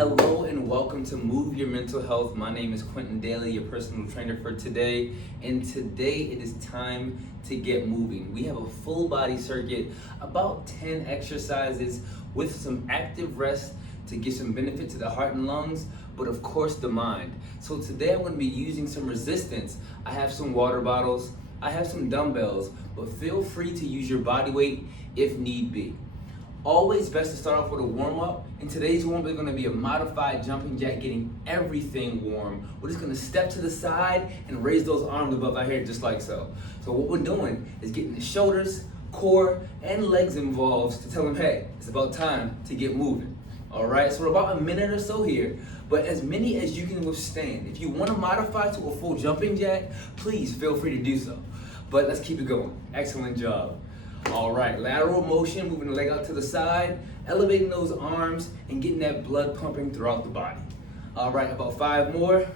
Hello and welcome to Move Your Mental Health. My name is Quintin Dailey, your personal trainer for today. And today it is time to get moving. We have a full body circuit, about 10 exercises with some active rest to give some benefit to the heart and lungs, but of course the mind. So today I'm going to be using some resistance. I have some water bottles, I have some dumbbells, but feel free to use your body weight if need be. Always best to start off with a warm-up. In today's warm-up is going to be a modified jumping jack, getting everything warm. We're just going to step to the side and raise those arms above our head just like so. So what we're doing is getting the shoulders, core, and legs involved to tell them, hey, it's about time to get moving. All right, so we're about a minute or so here, but as many as you can withstand. If you want to modify to a full jumping jack, please feel free to do so. But let's keep it going. Excellent job. All right, lateral motion, moving the leg out to the side, elevating those arms and getting that blood pumping throughout the body. All right, about 5 more.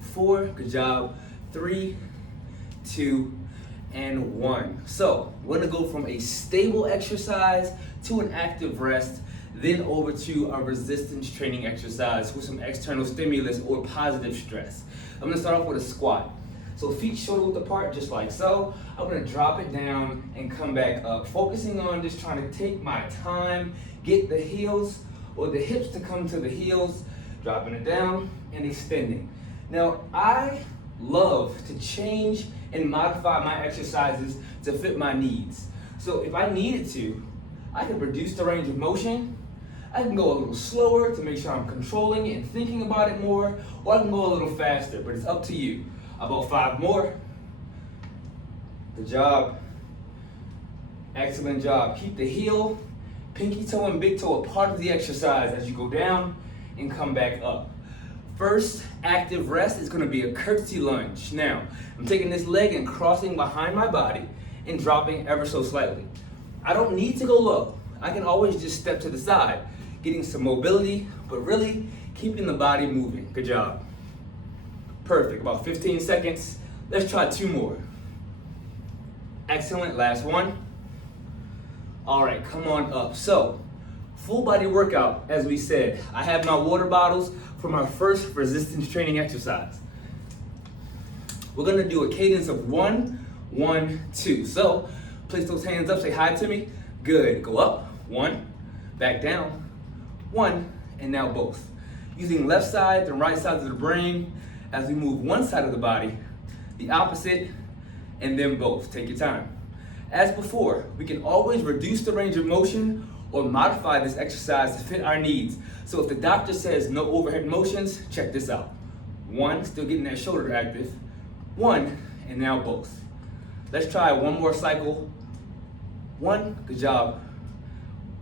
4, good job. 3, 2, and 1. So we're gonna go from a stable exercise to an active rest, then over to a resistance training exercise with some external stimulus or positive stress. I'm gonna start off with a squat. So feet shoulder width apart, just like so. I'm gonna drop it down and come back up, focusing on just trying to take my time, get the heels or the hips to come to the heels, dropping it down and extending. Now, I love to change and modify my exercises to fit my needs. So if I needed to, I can reduce the range of motion. I can go a little slower to make sure I'm controlling and thinking about it more, or I can go a little faster, but it's up to you. About 5 more. Good job. Excellent job. Keep the heel, pinky toe, and big toe a part of the exercise as you go down and come back up. First active rest is going to be a curtsy lunge. Now, I'm taking this leg and crossing behind my body and dropping ever so slightly. I don't need to go low. I can always just step to the side, getting some mobility, but really keeping the body moving. Good job. Perfect, about 15 seconds. Let's try 2 more. Excellent, last one. All right, come on up. So, full body workout, as we said. I have my water bottles for my first resistance training exercise. We're gonna do a cadence of 1, 1, 2. So, place those hands up, say hi to me. Good, go up, 1, back down, 1, and now both. Using left side and right sides of the brain, as we move one side of the body, the opposite, and then both. Take your time. As before, we can always reduce the range of motion or modify this exercise to fit our needs. So if the doctor says no overhead motions, check this out. 1, still getting that shoulder active. 1, and now both. Let's try one more cycle. 1, good job.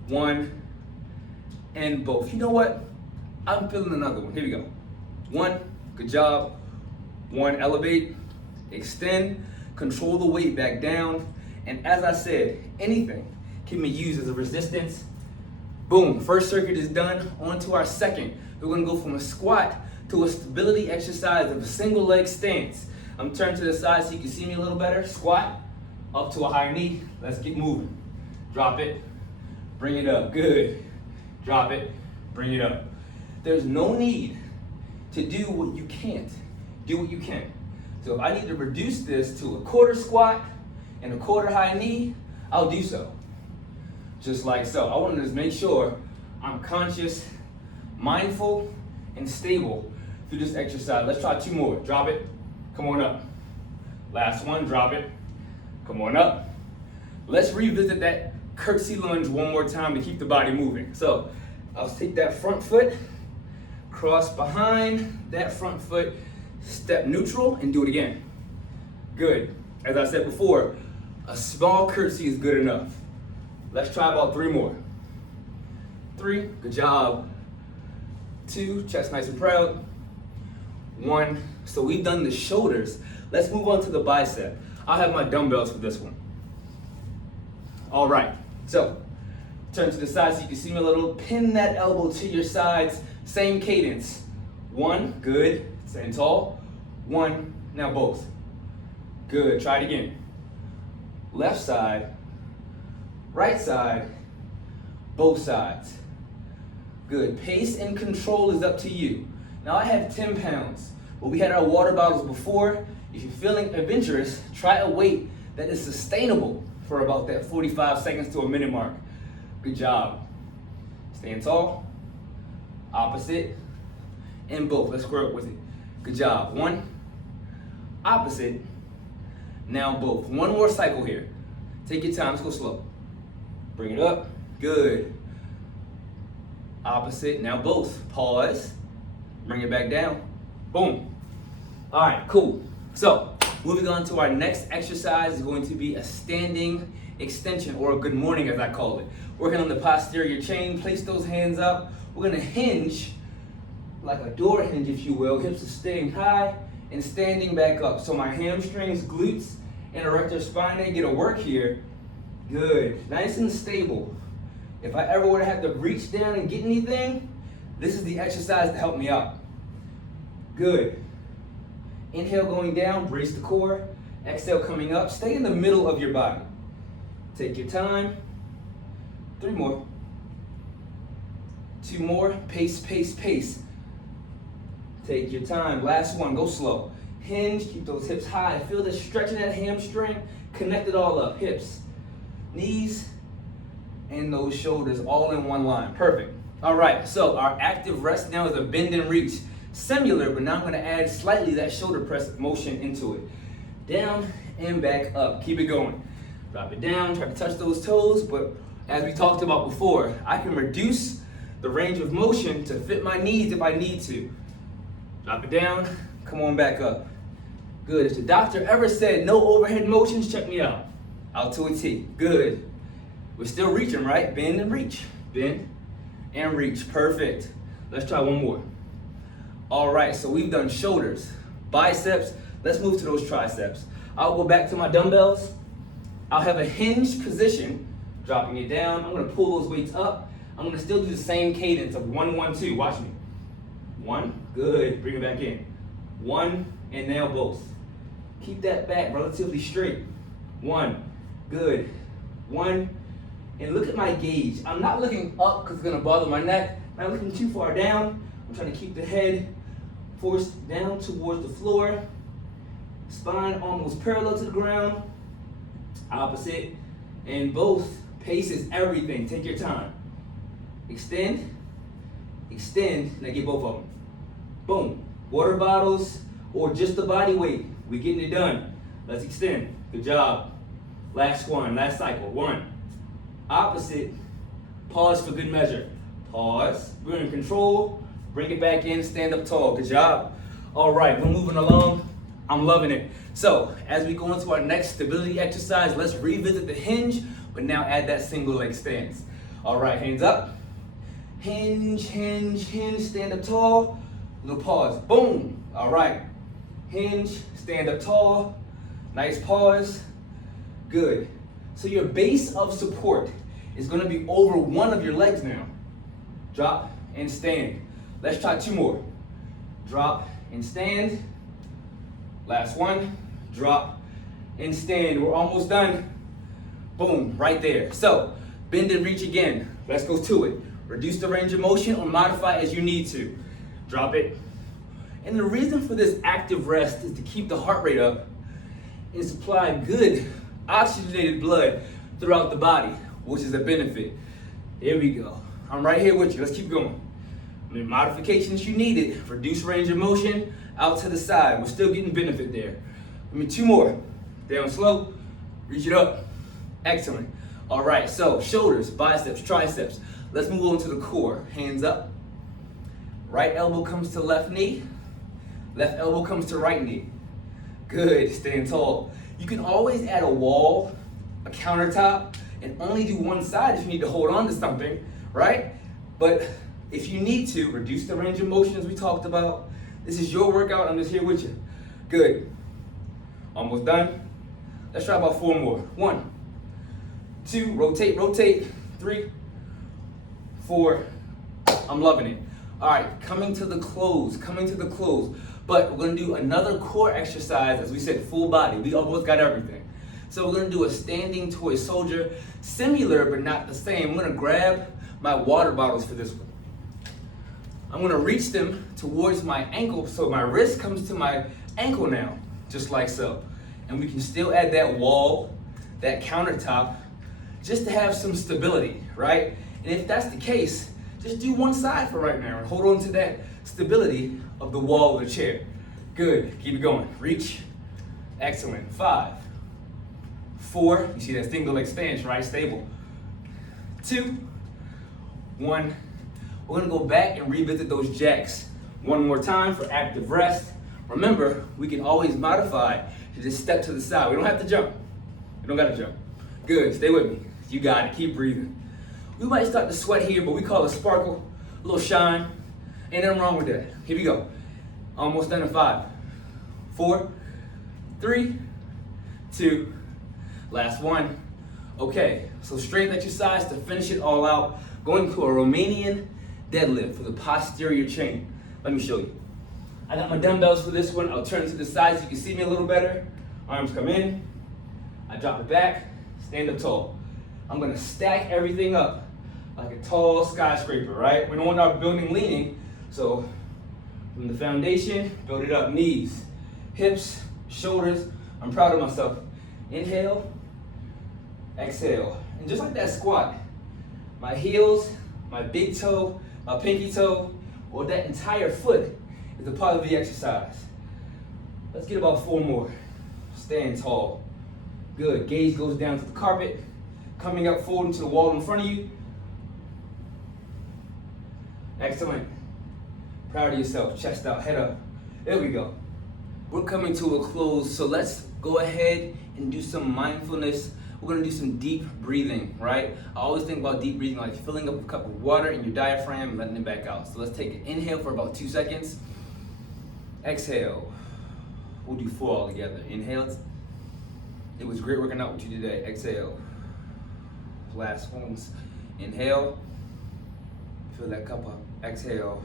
1, and both. You know what? I'm feeling another one. Here we go. 1, good job. 1, elevate, extend, control the weight back down. And as I said, anything can be used as a resistance. Boom, first circuit is done. On to our second. We're gonna go from a squat to a stability exercise of a single leg stance. I'm turning to the side so you can see me a little better. Squat, up to a high knee. Let's get moving. Drop it, bring it up, good. Drop it, bring it up. There's no need to do what you can't. Do what you can. So if I need to reduce this to a quarter squat and a quarter high knee, I'll do so. Just like so. I want to just make sure I'm conscious, mindful, and stable through this exercise. Let's try 2 more. Drop it, come on up. Last one, drop it, come on up. Let's revisit that curtsy lunge one more time to keep the body moving. So I'll take that front foot, cross behind that front foot, step neutral, and do it again. Good. As I said before, a small curtsy is good enough. Let's try about 3 more. 3, good job. 2, chest nice and proud. 1, so we've done the shoulders. Let's move on to the bicep. I'll have my dumbbells for this one. All right, so turn to the side so you can see me a little. Pin that elbow to your sides. Same cadence. 1, good, stand tall. 1, now both. Good, try it again. Left side, right side, both sides. Good. Pace and control is up to you. Now I have 10 pounds, but we had our water bottles before. If you're feeling adventurous, try a weight that is sustainable for about that 45 seconds to a minute mark. Good job. Stand tall, opposite, and both. Let's square up with it. Good job. One, opposite, now both. One more cycle here. Take your time, let's go slow. Bring it up, good. Opposite, now both. Pause, bring it back down, boom. All right, cool. So, moving on to our next exercise is going to be a standing extension, or a good morning as I call it. Working on the posterior chain, place those hands up. We're gonna hinge like a door hinge, if you will. Hips are staying high and standing back up. So my hamstrings, glutes, and erector spinae get to work here. Good, nice and stable. If I ever were to have to reach down and get anything, this is the exercise to help me out. Good. Inhale going down, brace the core. Exhale coming up. Stay in the middle of your body. Take your time. 3 more. 2 more. Pace, pace, pace. Take your time. Last one. Go slow. Hinge. Keep those hips high. Feel the stretch in that hamstring. Connect it all up. Hips, knees, and those shoulders all in one line. Perfect. All right. So our active rest now is a bend and reach. Similar, but now I'm going to add slightly that shoulder press motion into it. Down and back up. Keep it going. Drop it down. Try to touch those toes, but as we talked about before, I can reduce the range of motion to fit my needs if I need to. Drop it down. Come on back up. Good. If the doctor ever said no overhead motions, check me out. Out to a T. Good. We're still reaching, right? Bend and reach. Bend and reach. Perfect. Let's try one more. All right, so we've done shoulders, biceps. Let's move to those triceps. I'll go back to my dumbbells. I'll have a hinged position, dropping it down. I'm gonna pull those weights up. I'm gonna still do the same cadence of 1, 1, 2. Watch me. 1, good, bring it back in. 1, and now both. Keep that back relatively straight. 1, good. 1, and look at my gauge. I'm not looking up because it's gonna bother my neck. I'm not looking too far down. I'm trying to keep the head forced down towards the floor. Spine almost parallel to the ground. Opposite, and both. Pace is everything. Take your time. Extend, extend, now get both of them. Boom. Water bottles or just the body weight. We're getting it done. Let's extend. Good job. Last one, last cycle. 1. Opposite. Pause for good measure. Pause. We're in control. Bring it back in, stand up tall. Good job. All right, we're moving along. I'm loving it. So, as we go into our next stability exercise, let's revisit the hinge, but now add that single leg stance. All right, hands up. Hinge, hinge, hinge, stand up tall. Little pause, boom. All right, hinge, stand up tall. Nice pause, good. So your base of support is gonna be over one of your legs now. Drop and stand. Let's try 2 more. Drop and stand. Last one, drop and stand. We're almost done. Boom, right there. So, bend and reach again. Let's go to it. Reduce the range of motion or modify as you need to. Drop it. And the reason for this active rest is to keep the heart rate up and supply good oxygenated blood throughout the body, which is a benefit. Here we go. I'm right here with you. Let's keep going. The modifications you needed. Reduce range of motion out to the side. We're still getting benefit there. 2 more. Down slow. Reach it up. Excellent. All right, so shoulders, biceps, triceps. Let's move on to the core. Hands up. Right elbow comes to left knee. Left elbow comes to right knee. Good, stand tall. You can always add a wall, a countertop, and only do one side if you need to hold on to something, right? But if you need to, reduce the range of motion as we talked about. This is your workout, I'm just here with you. Good. Almost done. Let's try about 4 more. 1, 2, rotate, rotate. 3, 4. I'm loving it. All right, coming to the close, But we're gonna do another core exercise, as we said, full body. We almost got everything. So we're gonna do a standing toy soldier, similar but not the same. I'm gonna grab my water bottles for this one. I'm gonna reach them towards my ankle, so my wrist comes to my ankle now, just like so. And we can still add that wall, that countertop, just to have some stability, right? And if that's the case, just do one side for right now and hold on to that stability of the wall of the chair. Good, keep it going. Reach, excellent. 5, 4, you see that single expansion, right? Stable. 2, 1. We're gonna go back and revisit those jacks one more time for active rest. Remember, we can always modify to just step to the side. We don't have to jump. We don't gotta jump. Good, stay with me. You got it, keep breathing. We might start to sweat here, but we call it sparkle, a little shine. Ain't nothing wrong with that. Here we go. Almost done in 5, 4, 3, 2, last one. Okay, so strength exercise to finish it all out. Going to a Romanian deadlift for the posterior chain. Let me show you. I got my dumbbells for this one. I'll turn to the side so you can see me a little better. Arms come in. I drop it back. Stand up tall. I'm gonna stack everything up like a tall skyscraper, right? We don't want our building leaning, so from the foundation, build it up. Knees, hips, shoulders. I'm proud of myself. Inhale, exhale. And just like that squat, my heels, my big toe, my pinky toe, or that entire foot is a part of the exercise. Let's get about 4 more. Stand tall. Good, gaze goes down to the carpet, coming up forward into the wall in front of you. Excellent. Proud of yourself, chest out, head up. There we go. We're coming to a close, so let's go ahead and do some mindfulness. We're gonna do some deep breathing, right? I always think about deep breathing like filling up a cup of water in your diaphragm and letting it back out. So let's take an inhale for about 2 seconds. Exhale. We'll do 4 all together. Inhale. It was great working out with you today. Exhale. Last ones. Inhale. Fill that cup up. Exhale.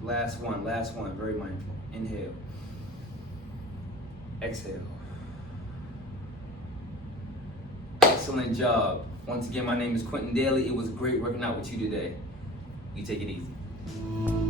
Last one. Very mindful. Inhale. Exhale. Excellent job. Once again, my name is Quintin Dailey. It was great working out with you today. You take it easy.